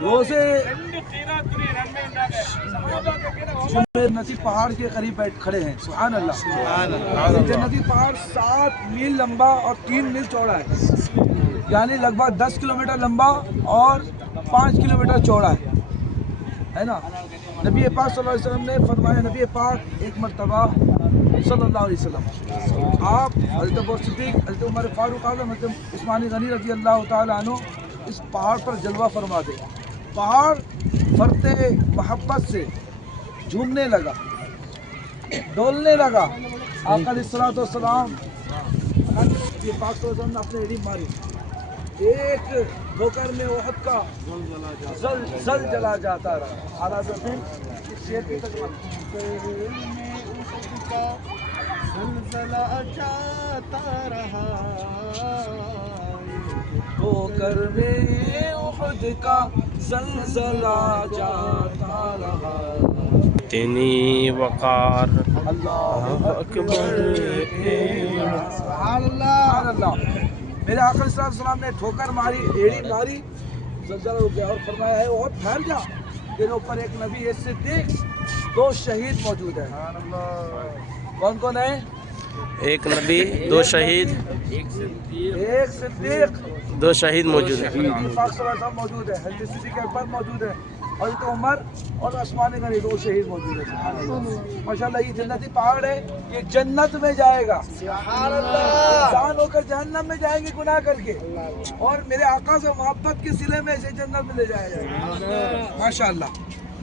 روزے جنتی پہاڑ کے قریب بیٹھ کھڑے ہیں. سبحان اللہ. جنتی پہاڑ 7 میل لمبا اور 3 میل چوڑا ہے، یعنی لگ بھگ 10 کلومیٹر لمبا اور 5 کلومیٹر چوڑا ہے نا. نبی پاک صلی اللہ علیہ وسلم نے فرمایا، نبی پاک ایک مرتبہ صلی اللہ علیہ وسلم آپ حضرت ابو صدیق، حضرت عمر فاروق اعظم، حضرت عثمان غنی رضی اللہ تعالیٰ عنہ اس پہاڑ پر جلوہ فرما دے. پہاڑ فرتے محبت سے جھومنے لگا، ڈولنے لگا. آقا علیہ الصلوۃ والسلام یہ پاک صلی اللہ علیہ وسلم نے اپنے ایڑی ماری، ایک ٹھوکر میں احد کا زلزلہ جاتا رہا. اعلیٰ حضرت شیر کی ترجمہ زلزلہ جاتا رہا، ٹھوکر میں احد کا زلزلہ جاتا رہا. تینی وقار اللہ اکبر. سبحان اللہ. میرے آقا صلی اللہ علیہ وسلم نے ٹھوکر ماری، ایڑی ماری، زلزلہ رک گیا اور فرمایا ہے اور ٹھہر جا، تیرے اوپر ایک نبی، ایک صدیق، 2 شہید موجود ہیں. کون کون ہے؟ ایک نبی، 2 شہید، ایک صدیق، 2 شہید موجود ہیں. نبی پاک صلی اللہ علیہ وسلم موجود ہے، حضرت صدیق اکبر موجود ہے، حضرت عمر اور عثمان غنی 2 شہید موجود ہیں. ماشاءاللہ یہ جنتی پہاڑ ہے، یہ جنت میں جائے گا. سبحان اللہ. انسان ہو کر جہنم میں جائیں گے گناہ کر کے، اور میرے آقا سے محبت کے صلے میں اسے جنت میں لے جایا جائے گا. ماشاءاللہ.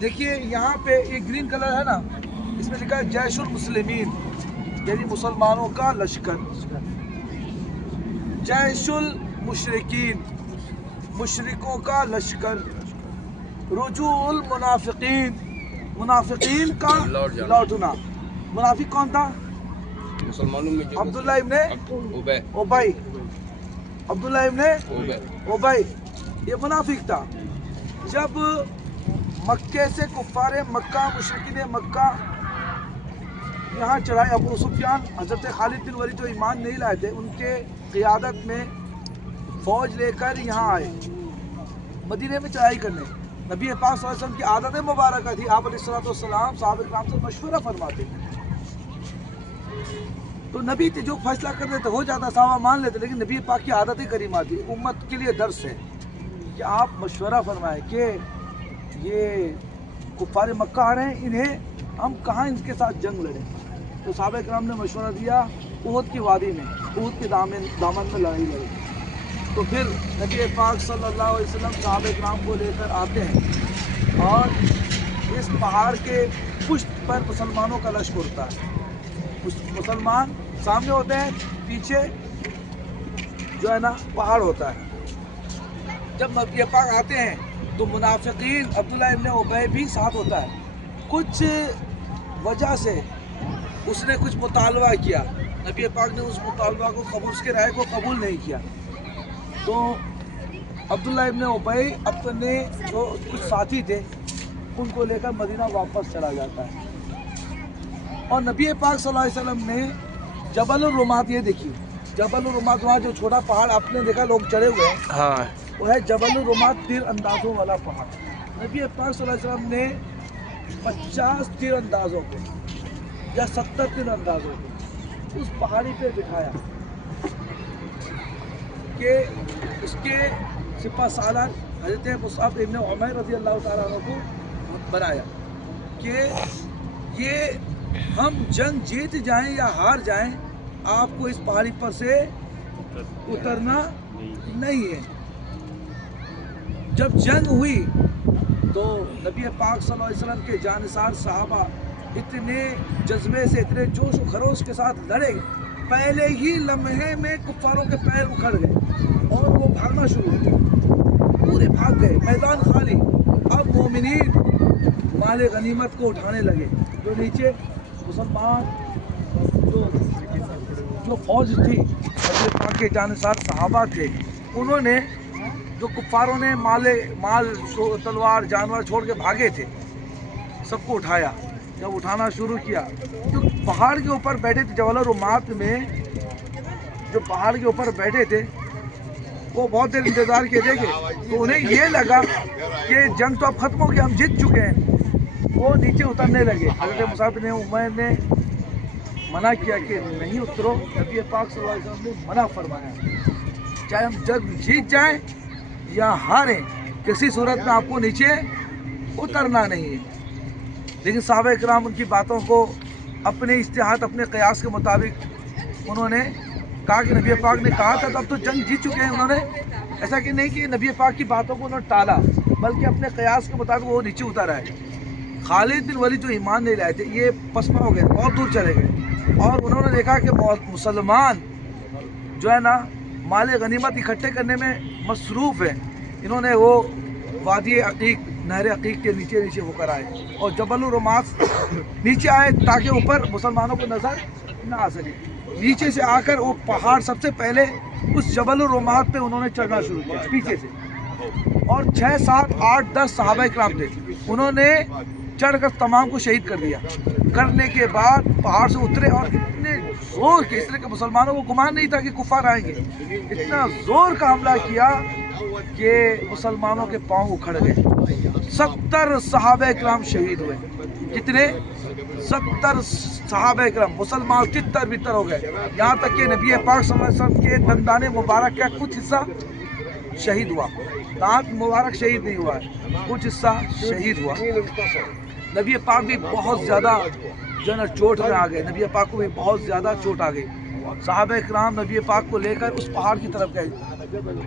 دیکھیے یہاں پہ ایک گرین کلر ہے نا، اس میں لکھا ہے جیش المسلمین، یعنی مسلمانوں کا لشکر. جیش المشرکین، مشرکوں کا لشکر. رجوع المنافقین، منافقین کا لوٹنا. منافق کون تھا؟ مسلمانوں میں جو عبداللہ ابن ابے ابی، عبداللہ ابن ابی یہ منافق تھا. جب مکے سے کفار مکہ، مشرکین مکہ یہاں چڑھائے، ابو سفیان، حضرت خالد بن ولید جو ایمان نہیں لائے تھے، ان کے قیادت میں فوج لے کر یہاں آئے مدینے میں چڑھائی کرنے. نبی پاک صلی اللہ علیہ وسلم کی عادت مبارکہ تھی، آپ علیہ الصلوۃ والسلام صحابہ کرام سے مشورہ فرماتے تھے. تو نبی جو فیصلہ کر دیتے ہو جاتا، صحابہ مان لیتے، لیکن نبی پاک کی عادت کریمہ تھی. امت کے لیے درس ہے کہ آپ مشورہ فرمائیں کہ یہ کفار مکہ آ رہے ہیں، انہیں ہم کہاں ان کے ساتھ جنگ لڑیں. تو صحابہ کرام نے مشورہ دیا احد کی وادی میں، احد کے دامن میں لڑائی لڑی. تو پھر نبی پاک صلی اللہ علیہ وسلم صحابہ کرام کو لے کر آتے ہیں، اور اس پہاڑ کے پشت پر مسلمانوں کا لشکر ہوتا ہے. مسلمان سامنے ہوتے ہیں، پیچھے جو ہے نا پہاڑ ہوتا ہے. جب نبی پاک آتے ہیں تو منافقین عبداللہ ابن ابی بھی ساتھ ہوتا ہے. کچھ وجہ سے اس نے کچھ مطالبہ کیا، نبی پاک نے اس مطالبہ کو قبول، اس کے رائے کو قبول نہیں کیا. تو عبداللہ ابن ابی اپنے جو کچھ ساتھی تھے ان کو لے کر مدینہ واپس چلا جاتا ہے. اور نبی پاک صلی اللہ علیہ وسلم نے جبل الرمات، یہ دیکھیے جبل الرمات، وہاں جو چھوٹا پہاڑ آپ نے دیکھا لوگ چڑھے ہوئے ہیں، ہاں وہ ہے جبل الرمات، تیر اندازوں والا پہاڑ. نبی پاک صلی اللہ علیہ وسلم نے 50 تیر اندازوں کو یا 70 تیر اندازوں کو اس پہاڑی پہ بٹھایا کہ اس کے سپہ سالار حضرت مصعب ابن عمیر رضی اللہ تعالیٰ عنہ کو بنایا کہ یہ ہم جنگ جیت جائیں یا ہار جائیں، آپ کو اس پہاڑی پر سے اترنا نہیں ہے. جب جنگ ہوئی تو نبی پاک صلی اللہ علیہ وسلم کے جانثار صحابہ اتنے جذبے سے، اتنے جوش و خروش کے ساتھ لڑے، پہلے ہی لمحے میں کفاروں کے پیر اکھڑ گئے اور وہ بھاگنا شروع ہو گئے. پورے بھاگ گئے، میدان خالی. اب مومنین مال غنیمت کو اٹھانے لگے. جو نیچے مسلمان جو فوج تھی، نبی پاک کے جانثار صحابہ تھے، انہوں نے، جو کفاروں نے مال تلوار جانور چھوڑ کے بھاگے تھے، سب کو اٹھایا. جب اٹھانا شروع کیا، جو پہاڑ کے اوپر بیٹھے تھے جبل الرمات میں، جو پہاڑ کے اوپر بیٹھے تھے، وہ بہت دیر انتظار کیے دیکھے تو انہیں یہ لگا کہ جنگ تو اب ختم ہو گیا، ہم جیت چکے ہیں، وہ نیچے اترنے لگے۔ حضرت مصعب بن عمیر نے منع کیا کہ نہیں اترو، نبی پاک صلی اللہ علیہ وسلم نے منع فرمایا چاہے ہم جنگ جیت جائیں یا ہاریں کسی صورت میں آپ کو نیچے اترنا نہیں ہے۔ لیکن صحابہ کرام ان کی باتوں کو اپنے اجتہاد اپنے قیاس کے مطابق انہوں نے کہا کہ نبی پاک نے کہا تھا تو اب تو جنگ جیت چکے ہیں، انہوں نے ایسا کہ نہیں کہ نبی پاک کی باتوں کو انہوں نے ٹالا بلکہ اپنے قیاس کے مطابق وہ نیچے اتر آئے۔ خالد بن ولید جو ایمان نہیں لائے تھے یہ پسپا ہو گئے، بہت دور چلے گئے اور انہوں نے دیکھا کہ مسلمان جو ہے نا مال غنیمت اکٹھے کرنے میں مصروف ہے۔ انہوں نے وہ وادی عقیق نہر عقیق کے نیچے ہو کر آئے اور جبل الرماس نیچے آئے تاکہ اوپر مسلمانوں کو نظر نہ آ سکے۔ نیچے سے آ کر وہ پہاڑ سب سے پہلے اس جبل الرماس پہ انہوں نے چڑھنا شروع کیا پیچھے سے، اور 6 7 8 10 صحابہ کرام تھے، انہوں نے چڑھ کر تمام کو شہید کر دیا۔ کرنے کے بعد پہاڑ سے اترے اور اتنے زور کے، اس طرح کہ مسلمانوں کو گمان نہیں تھا کہ کفار آئیں گے، اتنا زور کا حملہ کیا کہ مسلمانوں کے پاؤں اکھڑ گئے۔ 70 صحابہ کرام شہید ہوئے۔ کتنے؟ 70 صحابہ کرام مسلمان تتر بتر ہو گئے، یہاں تک کہ نبی پاک صلی اللہ علیہ وسلم کے دندان مبارک کا کچھ حصہ شہید ہوا، دانت مبارک شہید نہیں ہوا ہے، کچھ حصہ شہید ہوا۔ نبی پاک بھی بہت زیادہ جو ہے نا چوٹ میں آ گئے، نبی پاک کو بھی بہت زیادہ چوٹ آ گئی۔ صحابہ کرام نبی پاک کو لے کر اس پہاڑ کی طرف گئے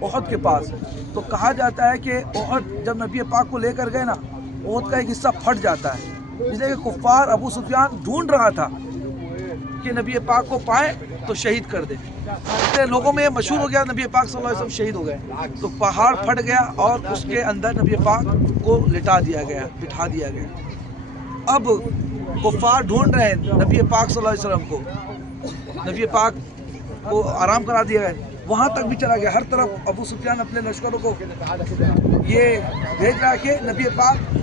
احد کے پاس، تو کہا جاتا ہے کہ احد جب نبی پاک کو لے کر گئے نا احد کا ایک حصہ پھٹ جاتا ہے، اس لیے کہ کفار ابو سفیان ڈھونڈ رہا تھا کہ نبی پاک کو پائے تو شہید کر دے، لوگوں میں یہ مشہور ہو گیا نبی پاک صلی اللہ علیہ وسلم شہید ہو گئے، تو پہاڑ پھٹ گیا اور اس کے اندر نبی پاک کو لٹا دیا گیا، بٹھا دیا گیا۔ اب کفار ڈھونڈ رہے ہیں نبی پاک صلی اللہ علیہ وسلم کو، نبی پاک کو آرام کرا دیا گیا، وہاں تک بھی چلا گیا، ہر طرف ابو سفیان اپنے لشکروں کو یہ بھیج رہا کہ نبی پاک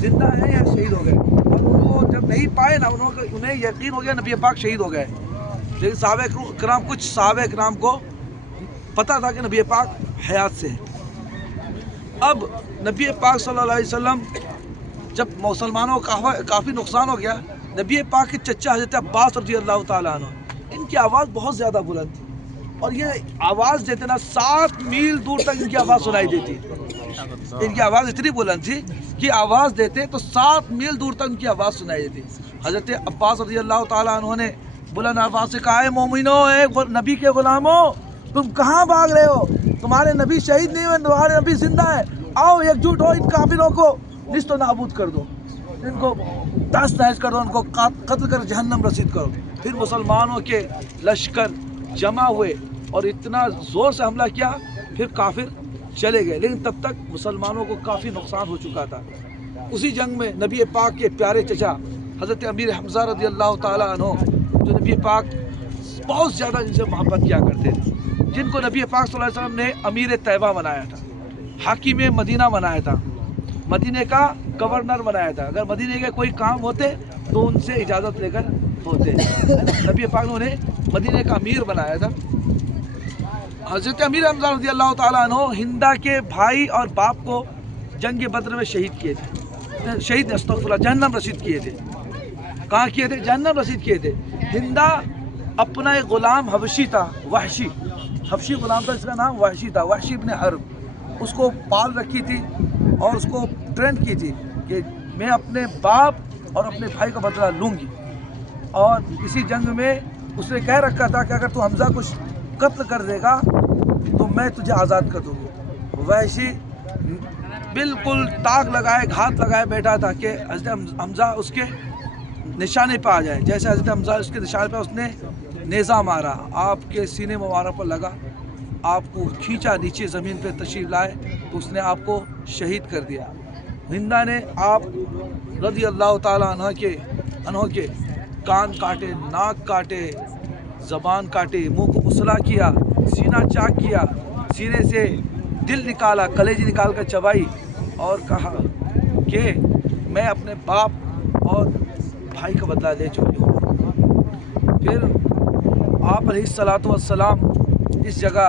زندہ ہیں یا شہید ہو گئے، اور ان کو جب نہیں پائے نا انہیں یقین ہو گیا نبی پاک شہید ہو گئے، لیکن صحابہ کرام کچھ صحابہ کرام کو پتہ تھا کہ نبی پاک حیات سے ہے۔ اب نبی پاک صلی اللہ علیہ وسلم جب مسلمانوں کا کافی نقصان ہو گیا، نبی پاک کے چچا حضرت عباس رضی اللہ تعالیٰ عنہ، ان کی آواز بہت زیادہ بلند تھی اور یہ آواز دیتے نا 7 میل دور تک ان کی آواز سنائی دیتی، ان کی آواز اتنی بلند تھی کہ آواز دیتے تو 7 میل دور تک ان کی آواز سنائی دیتی۔ حضرت عباس رضی اللہ تعالیٰ عنہ نے بلند آواز سے کہا، اے مومنو، اے نبی کے غلاموں، تم کہاں بھاگ رہے ہو؟ تمہارے نبی شہید نہیں ہوئے، تمہارے نبی زندہ ہے، آؤ ایک جٹ ہو، ان کافروں کو نیست و نابود کر دو، ان کو تہس نہس کر دو، ان کو قتل کر جہنم رسید کرو۔ پھر مسلمانوں کے لشکر جمع ہوئے اور اتنا زور سے حملہ کیا، پھر کافر چلے گئے، لیکن تب تک مسلمانوں کو کافی نقصان ہو چکا تھا۔ اسی جنگ میں نبی پاک کے پیارے چچا حضرت امیر حمزہ رضی اللہ تعالیٰ عنہ، جو نبی پاک بہت زیادہ ان سے محبت کیا کرتے تھے، جن کو نبی پاک صلی اللہ علیہ وسلم نے امیر طیبہ بنایا تھا، حاکم مدینہ بنایا تھا، مدینہ کا گورنر بنایا تھا، اگر مدینہ کے کوئی کام ہوتے تو ان سے اجازت لے کر ہوتے، نبی پاک نے انہیں مدینہ کا امیر بنایا تھا۔ حضرت امیر حمزہ رضی اللہ تعالیٰ عنہ ہندا کے بھائی اور باپ کو جنگ بدر میں شہید کیے تھے، شہید استغفر اللہ، جہنم رسید کیے تھے۔ کہاں کیے تھے؟ جہنم رسید کیے تھے۔ ہندا اپنا ایک غلام حبشی تھا، وحشی، حبشی غلام تھا، اس کا نام وحشی تھا، وحشی ابن حرب، اس کو پال رکھی تھی اور اس کو ٹرین کی تھی کہ میں اپنے باپ اور اپنے بھائی کا بدلہ لوں گی، اور اسی جنگ میں اس نے کہہ رکھا تھا کہ اگر تو حمزہ کو قتل کر دے گا تو میں تجھے آزاد کر دوں گی۔ وحشی بالکل تاک لگائے، گھات لگائے بیٹھا تھا کہ حضرت حمزہ اس کے نشانے پہ آ جائے۔ جیسے حضرت حمزہ اس کے نشانے پہ اس نے نیزہ مارا، آپ کے سینے مبارک پر لگا، آپ کو کھینچا نیچے زمین پہ تشریف لائے تو اس نے آپ کو شہید کر دیا۔ ہندا نے آپ رضی اللہ تعالیٰ عنہ کے کان کاٹے، ناک کاٹے، زبان کاٹے، منہ کو مسلا کیا، سینہ چاک کیا، سینے سے دل نکالا، کلیجی نکال کر چبائی اور کہا کہ میں اپنے باپ اور بھائی کا بدلہ لے چکی ہوں۔ پھر آپ علیہ الصلوۃ والسلام اس جگہ